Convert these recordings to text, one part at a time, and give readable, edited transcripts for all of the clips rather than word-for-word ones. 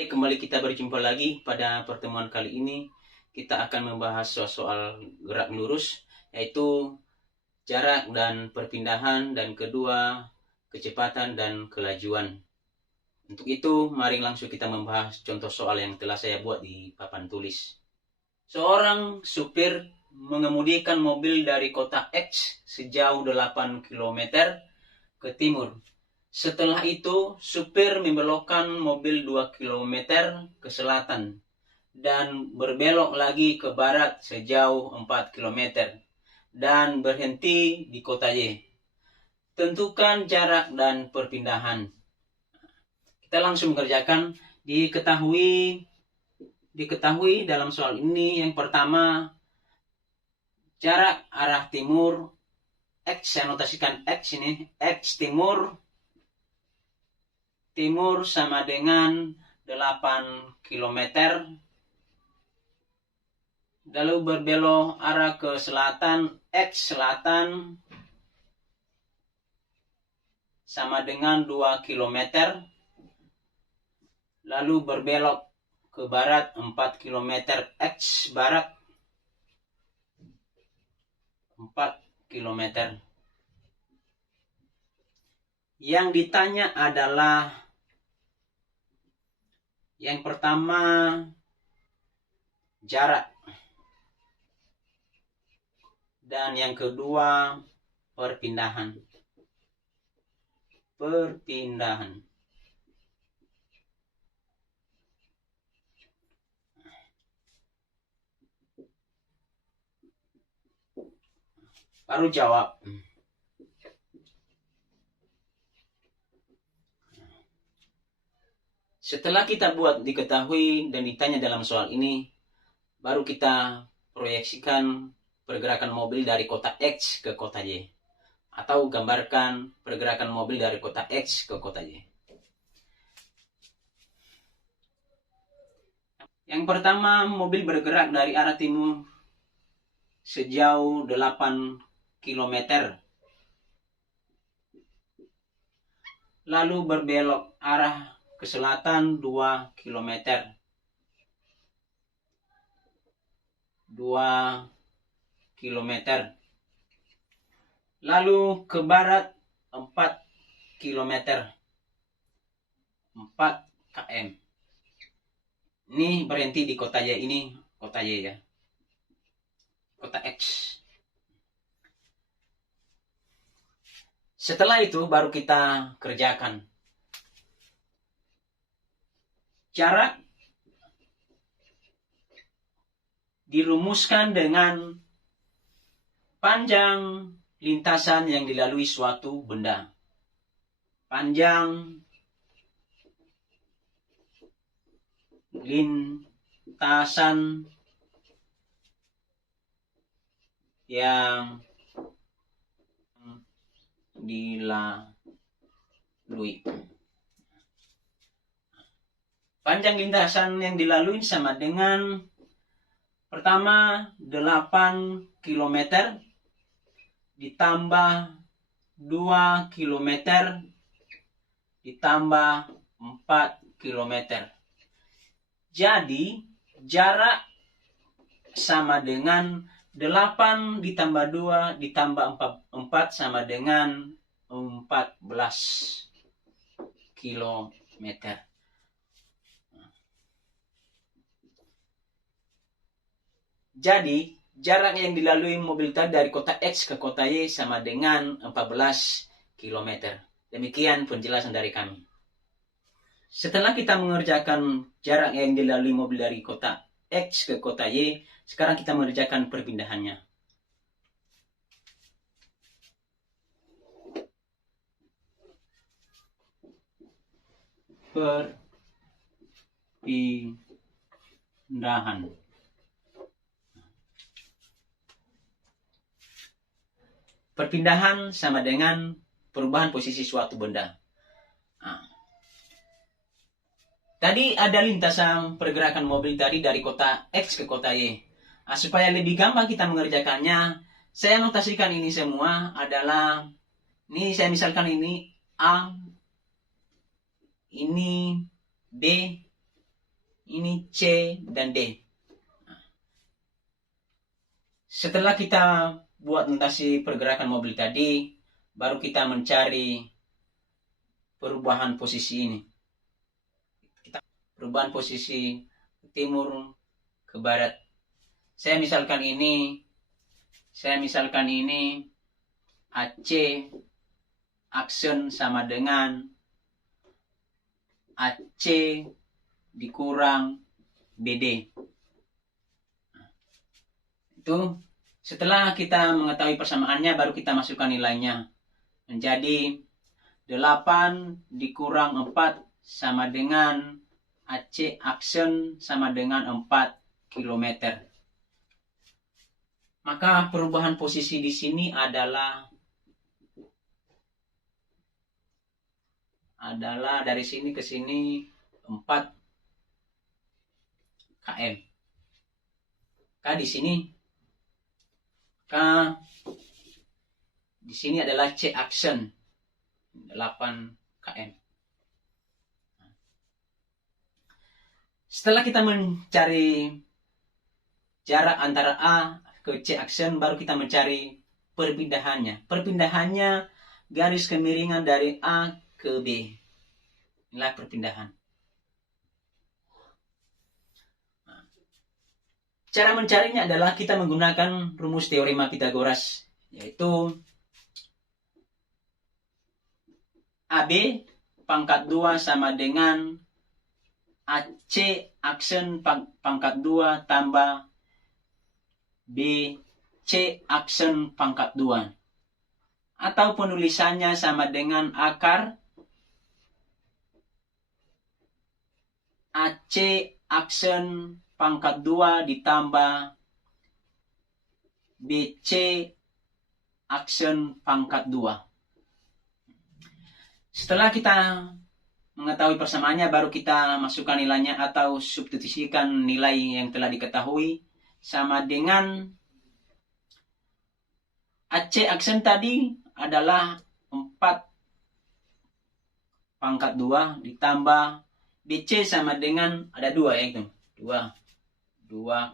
Kembali kita berjumpa lagi pada pertemuan kali ini. Kita akan membahas soal gerak lurus, yaitu jarak dan perpindahan, dan kedua kecepatan dan kelajuan. Untuk itu, mari langsung kita membahas contoh soal yang telah saya buat di papan tulis. Seorang supir mengemudikan mobil dari kota X sejauh 8 km ke timur. Setelah itu, supir membelokkan mobil 2 km ke selatan dan berbelok lagi ke barat sejauh 4 km dan berhenti di kota Y. Tentukan jarak dan perpindahan. Kita langsung mengerjakan. Diketahui dalam soal ini yang pertama, jarak arah timur X, saya notasikan X ini, X timur sama dengan 8 km. Lalu berbelok arah ke selatan, X selatan sama dengan 2 km. Lalu berbelok ke barat 4 km, X barat 4 km. Yang ditanya adalah yang pertama, jarak, dan yang kedua, perpindahan. Baru jawab. Setelah kita buat diketahui dan ditanya dalam soal ini, baru kita proyeksikan pergerakan mobil dari kota X ke kota Y. Atau gambarkan pergerakan mobil dari kota X ke kota Y. Yang pertama, mobil bergerak dari arah timur sejauh 8 km. Lalu berbelok arah ke selatan 2 km. 2 km. Lalu ke barat 4 km. 4 km. Ini berhenti di kota Y, ini kota Y ya. Kota X. Setelah itu baru kita kerjakan. Jarak dirumuskan dengan panjang lintasan yang dilalui suatu benda. Panjang lintasan yang dilalui. Panjang lintasan yang dilalui sama dengan pertama 8 km ditambah 2 km ditambah 4 km. Jadi jarak sama dengan 8 ditambah 2 ditambah 4 sama dengan 14 km. Jadi jarak yang dilalui mobil tadi dari kota X ke kota Y sama dengan 14 km. Demikian penjelasan dari kami. Setelah kita mengerjakan jarak yang dilalui mobil dari kota X ke kota Y, sekarang kita mengerjakan perpindahannya. Perpindahan. Perpindahan sama dengan perubahan posisi suatu benda. Tadi ada lintasan pergerakan mobil tadi dari kota X ke kota Y. Supaya lebih gampang kita mengerjakannya, saya notasikan ini semua adalah, ini saya misalkan ini A, ini B, ini C dan D. Setelah kita buat notasi pergerakan mobil tadi, baru kita mencari perubahan posisi ini. Perubahan posisi timur ke barat. Saya misalkan ini AC aksen sama dengan AC dikurang BD. Itu setelah kita mengetahui persamaannya, baru kita masukkan nilainya. Menjadi 8 dikurang 4 sama dengan AC aksen sama dengan 4 km. Maka perubahan posisi di sini adalah dari sini ke sini 4 km. Di sini adalah C aksen 8 km. Setelah kita mencari jarak antara A ke C aksen, baru kita mencari perpindahannya. Perpindahannya garis kemiringan dari A ke B. Inilah perpindahan. Cara mencarinya adalah kita menggunakan rumus teorema Pythagoras, yaitu AB pangkat 2 sama dengan AC aksen pangkat 2 tambah BC aksen pangkat 2. Atau penulisannya sama dengan akar AC aksen pangkat 2 ditambah BC aksen pangkat 2. Setelah kita mengetahui persamaannya, baru kita masukkan nilainya atau substitusikan nilai yang telah diketahui sama dengan AC aksen tadi adalah 4 pangkat 2 ditambah BC sama dengan ada 2 ya, itu 2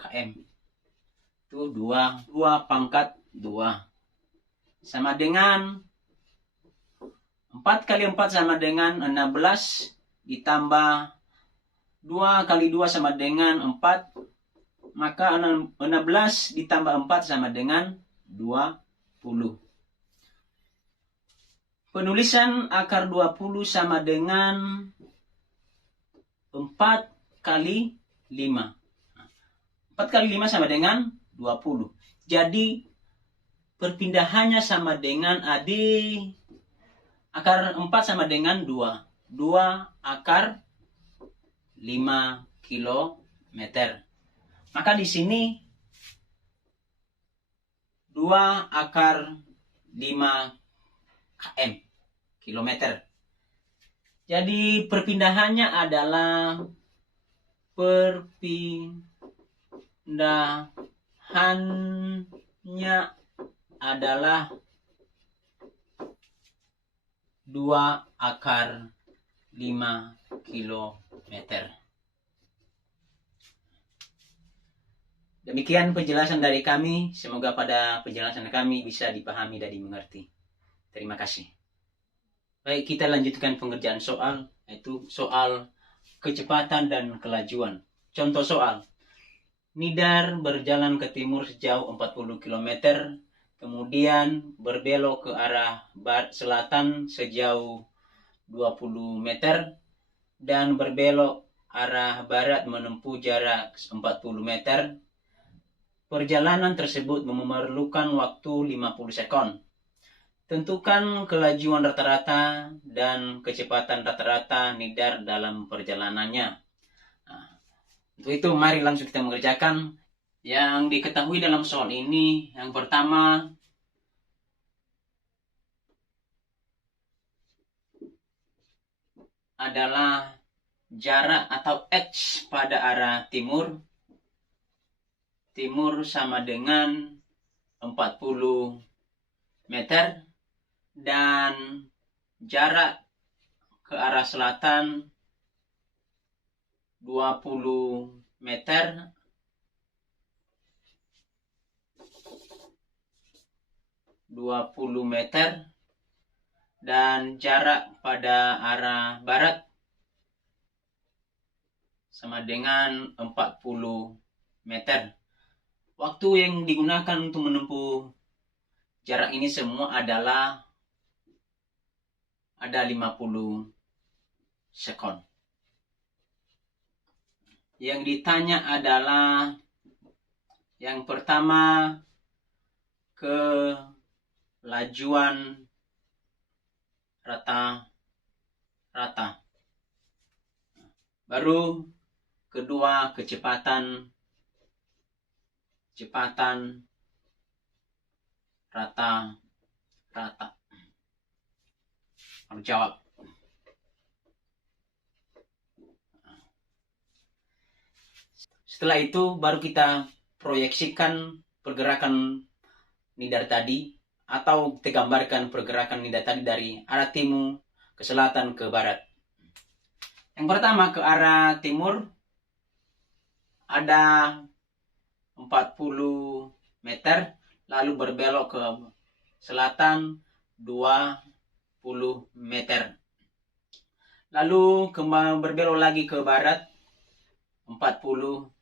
km. Itu 2 pangkat 2 sama dengan 4 kali 4 sama dengan 16 ditambah 2 kali 2 sama dengan 4. Maka 16 ditambah 4 sama dengan 20. Penulisan akar 20 sama dengan 4 kali 5. 4 kali 5 sama dengan 20. Jadi perpindahannya sama dengan AB akar 4 sama dengan 2. 2 akar 5 km. Maka di sini 2 akar 5 km. Jadi perpindahannya adalah adalah 2 akar 5 km. Demikian penjelasan dari kami. Semoga pada penjelasan kami bisa dipahami dan dimengerti. Terima kasih. Baik, kita lanjutkan pengerjaan soal, yaitu soal kecepatan dan kelajuan. Contoh soal. Nidar berjalan ke timur sejauh 40 km, kemudian berbelok ke arah selatan sejauh 20 meter, dan berbelok arah barat menempuh jarak 40 meter. Perjalanan tersebut memerlukan waktu 50 sekon. Tentukan kelajuan rata-rata dan kecepatan rata-rata nidar dalam perjalanannya. Nah, untuk itu mari langsung kita mengerjakan. Yang diketahui dalam soal ini, yang pertama adalah jarak atau H pada arah timur. Timur sama dengan 40 meter. Dan jarak ke arah selatan 20 meter. Dan jarak pada arah barat sama dengan 40 meter. Waktu yang digunakan untuk menempuh jarak ini semua adalah ada 50 sekon. Yang ditanya adalah yang pertama, kelajuan rata-rata. Baru kedua, kecepatan rata-rata. Harus jawab. Setelah itu baru kita proyeksikan pergerakan nidar tadi, atau kita gambarkan pergerakan nidar tadi dari arah timur ke selatan ke barat. Yang pertama, ke arah timur ada 40 meter, lalu berbelok ke selatan 20 meter. Lalu kembali berbelok lagi ke barat 40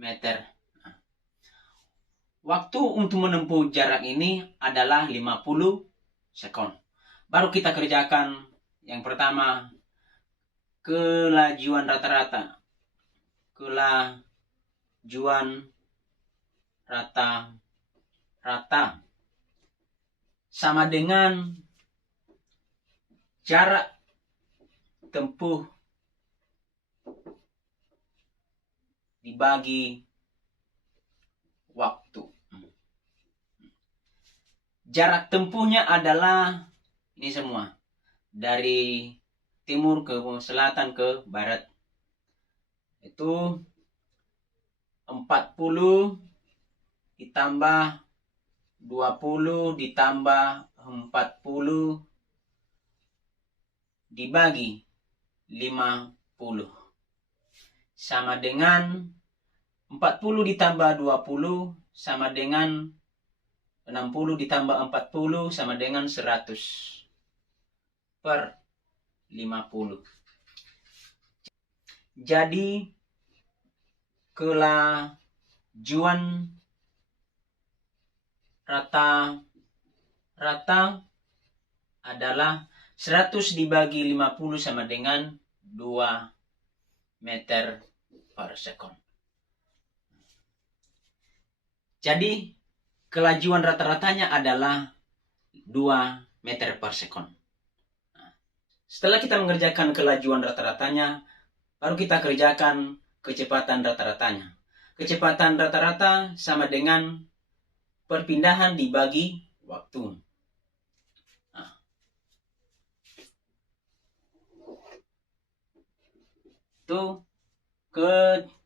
meter. Waktu untuk menempuh jarak ini adalah 50 sekon. Baru kita kerjakan yang pertama, kelajuan rata-rata. Kelajuan rata-rata sama dengan jarak tempuh dibagi waktu. Jarak tempuhnya adalah ini semua, dari timur ke selatan ke barat. Itu 40 ditambah 20 ditambah 40 dibagi 50 sama dengan 40 ditambah 20 sama dengan 60 ditambah 40 sama dengan 100 per 50. Jadi kelajuan rata-rata adalah 100 dibagi 50 sama dengan 2 meter per sekon. Jadi kelajuan rata-ratanya adalah 2 meter per sekon. Setelah kita mengerjakan kelajuan rata-ratanya, baru kita kerjakan kecepatan rata-ratanya. Kecepatan rata-rata sama dengan perpindahan dibagi waktu. Itu kecepatan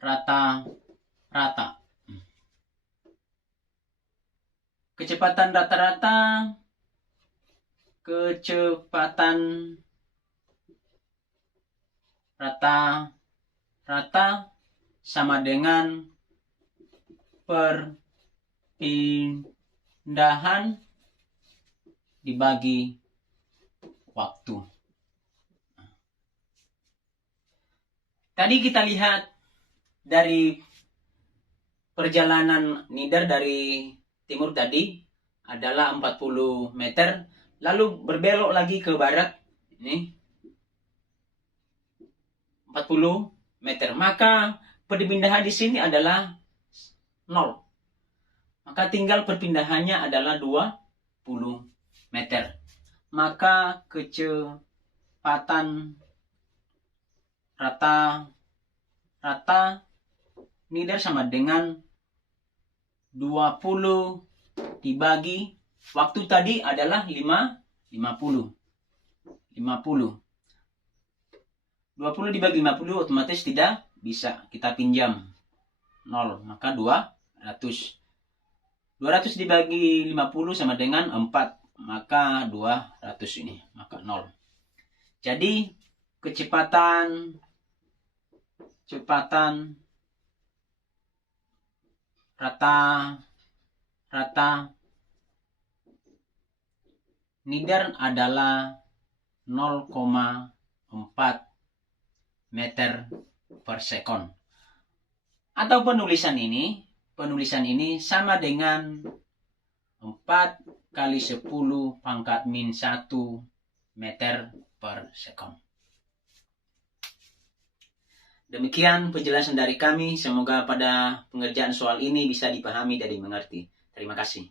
rata-rata. Kecepatan rata-rata sama dengan perpindahan dibagi waktu. Tadi kita lihat dari perjalanan nidar dari timur tadi adalah 40 meter, lalu berbelok lagi ke barat ini 40 meter. Maka perpindahan di sini adalah 0. Maka tinggal perpindahannya adalah 20 meter. Maka kecepatan rata nidar sama dengan 20 dibagi waktu tadi adalah 50. 20 dibagi 50 otomatis tidak bisa, kita pinjam 0, maka 200. 200 dibagi 50 sama dengan 4. maka 200 ini, maka 0. Jadi kecepatan rata nidar adalah 0,4 meter per sekon. Atau penulisan ini sama dengan 4 kali 10 pangkat min 1 meter per sekon. Demikian penjelasan dari kami. Semoga pada pengerjaan soal ini bisa dipahami dan dimengerti. Terima kasih.